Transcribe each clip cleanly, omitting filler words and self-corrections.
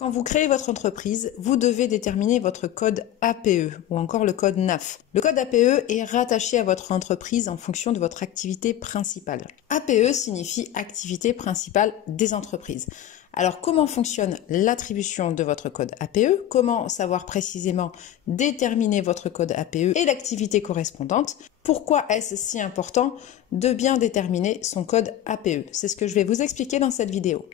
Quand vous créez votre entreprise, vous devez déterminer votre code APE ou encore le code NAF. Le code APE est rattaché à votre entreprise en fonction de votre activité principale. APE signifie activité principale des entreprises. Alors comment fonctionne l'attribution de votre code APE? Comment savoir précisément déterminer votre code APE et l'activité correspondante? Pourquoi est-ce si important de bien déterminer son code APE? C'est ce que je vais vous expliquer dans cette vidéo.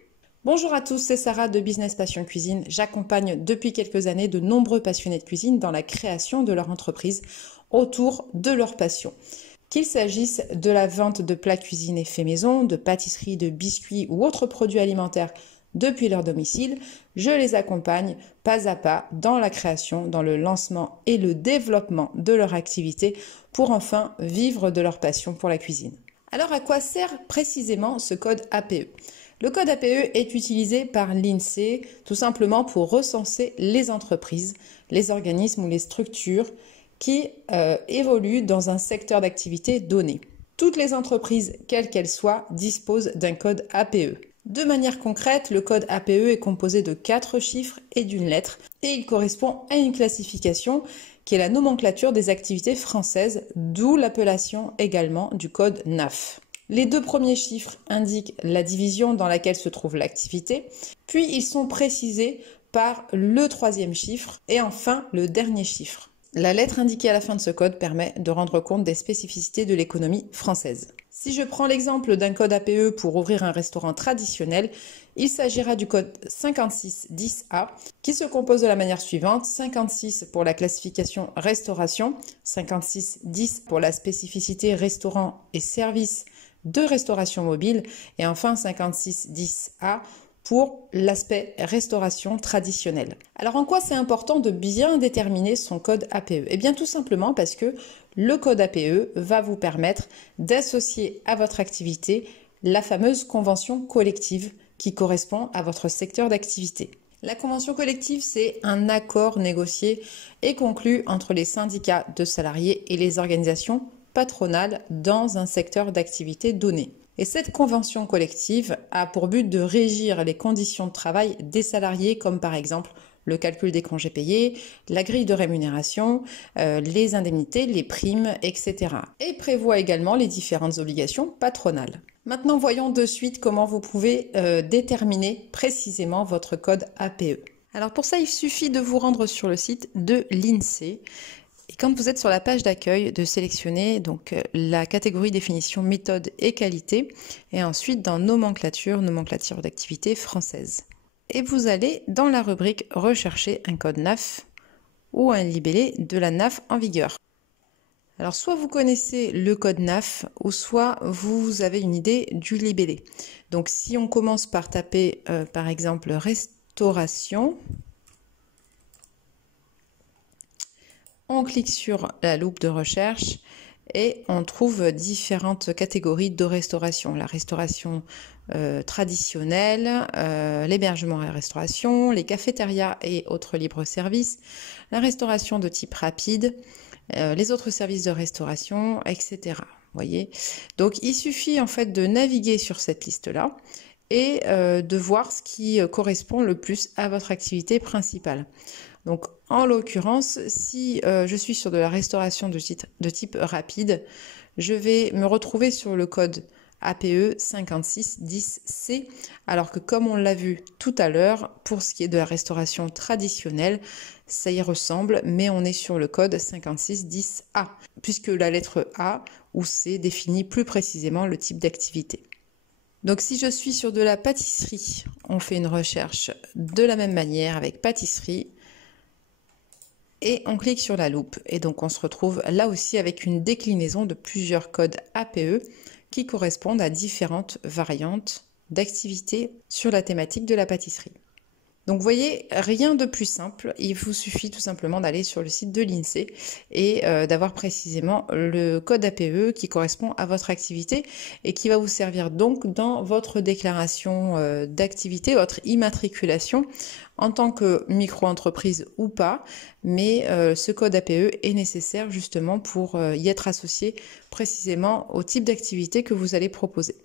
Bonjour à tous, c'est Sarah de Business Passion Cuisine. J'accompagne depuis quelques années de nombreux passionnés de cuisine dans la création de leur entreprise autour de leur passion. Qu'il s'agisse de la vente de plats cuisinés faits maison, de pâtisseries, de biscuits ou autres produits alimentaires depuis leur domicile, je les accompagne pas à pas dans la création, dans le lancement et le développement de leur activité pour enfin vivre de leur passion pour la cuisine. Alors à quoi sert précisément ce code APE ? Le code APE est utilisé par l'INSEE tout simplement pour recenser les entreprises, les organismes ou les structures qui évoluent dans un secteur d'activité donné. Toutes les entreprises, quelles qu'elles soient, disposent d'un code APE. De manière concrète, le code APE est composé de 4 chiffres et d'une lettre et il correspond à une classification qui est la nomenclature des activités françaises, d'où l'appellation également du code NAF. Les 2 premiers chiffres indiquent la division dans laquelle se trouve l'activité, puis ils sont précisés par le 3e chiffre et enfin le dernier chiffre. La lettre indiquée à la fin de ce code permet de rendre compte des spécificités de l'économie française. Si je prends l'exemple d'un code APE pour ouvrir un restaurant traditionnel, il s'agira du code 5610A qui se compose de la manière suivante: 56 pour la classification restauration, 5610 pour la spécificité restaurant et service de restauration mobile et enfin 5610A pour l'aspect restauration traditionnelle. Alors en quoi c'est important de bien déterminer son code APE? Eh bien tout simplement parce que le code APE va vous permettre d'associer à votre activité la fameuse convention collective qui correspond à votre secteur d'activité. La convention collective, c'est un accord négocié et conclu entre les syndicats de salariés et les organisations patronales dans un secteur d'activité donné. Et cette convention collective a pour but de régir les conditions de travail des salariés, comme par exemple le calcul des congés payés, la grille de rémunération, les indemnités, les primes, etc. Et prévoit également les différentes obligations patronales. Maintenant, voyons de suite comment vous pouvez déterminer précisément votre code APE. Alors pour ça, il suffit de vous rendre sur le site de l'INSEE. Et quand vous êtes sur la page d'accueil, de sélectionner donc la catégorie définition méthode et qualité et ensuite dans nomenclature d'activité française. Et vous allez dans la rubrique rechercher un code NAF ou un libellé de la NAF en vigueur. Alors soit vous connaissez le code NAF ou soit vous avez une idée du libellé. Donc si on commence par taper par exemple restauration, on clique sur la loupe de recherche et on trouve différentes catégories de restauration. La restauration traditionnelle, l'hébergement et la restauration, les cafétérias et autres libres-services, la restauration de type rapide, les autres services de restauration, etc. Voyez. Donc il suffit en fait de naviguer sur cette liste-là et de voir ce qui correspond le plus à votre activité principale. Donc en l'occurrence, si je suis sur de la restauration de type rapide, je vais me retrouver sur le code APE 5610C, alors que comme on l'a vu tout à l'heure, pour ce qui est de la restauration traditionnelle, ça y ressemble, mais on est sur le code 5610A, puisque la lettre A ou C définit plus précisément le type d'activité. Donc si je suis sur de la pâtisserie, on fait une recherche de la même manière avec pâtisserie, et on clique sur la loupe et donc on se retrouve là aussi avec une déclinaison de plusieurs codes APE qui correspondent à différentes variantes d'activités sur la thématique de la pâtisserie. Donc vous voyez, rien de plus simple, il vous suffit tout simplement d'aller sur le site de l'INSEE et d'avoir précisément le code APE qui correspond à votre activité et qui va vous servir donc dans votre déclaration d'activité, votre immatriculation en tant que micro-entreprise ou pas, mais ce code APE est nécessaire justement pour y être associé précisément au type d'activité que vous allez proposer.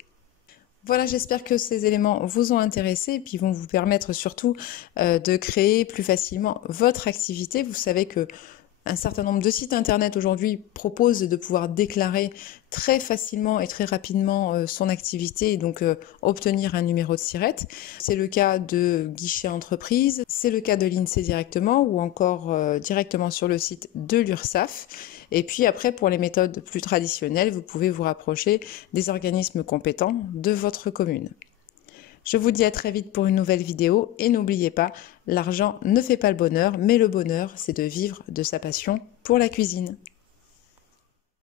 Voilà, j'espère que ces éléments vous ont intéressé et puis vont vous permettre surtout de créer plus facilement votre activité. Vous savez que un certain nombre de sites internet aujourd'hui proposent de pouvoir déclarer très facilement et très rapidement son activité et donc obtenir un numéro de SIRET. C'est le cas de Guichet Entreprise, c'est le cas de l'INSEE directement ou encore directement sur le site de l'URSSAF. Et puis après, pour les méthodes plus traditionnelles, vous pouvez vous rapprocher des organismes compétents de votre commune. Je vous dis à très vite pour une nouvelle vidéo et n'oubliez pas, l'argent ne fait pas le bonheur, mais le bonheur, c'est de vivre de sa passion pour la cuisine.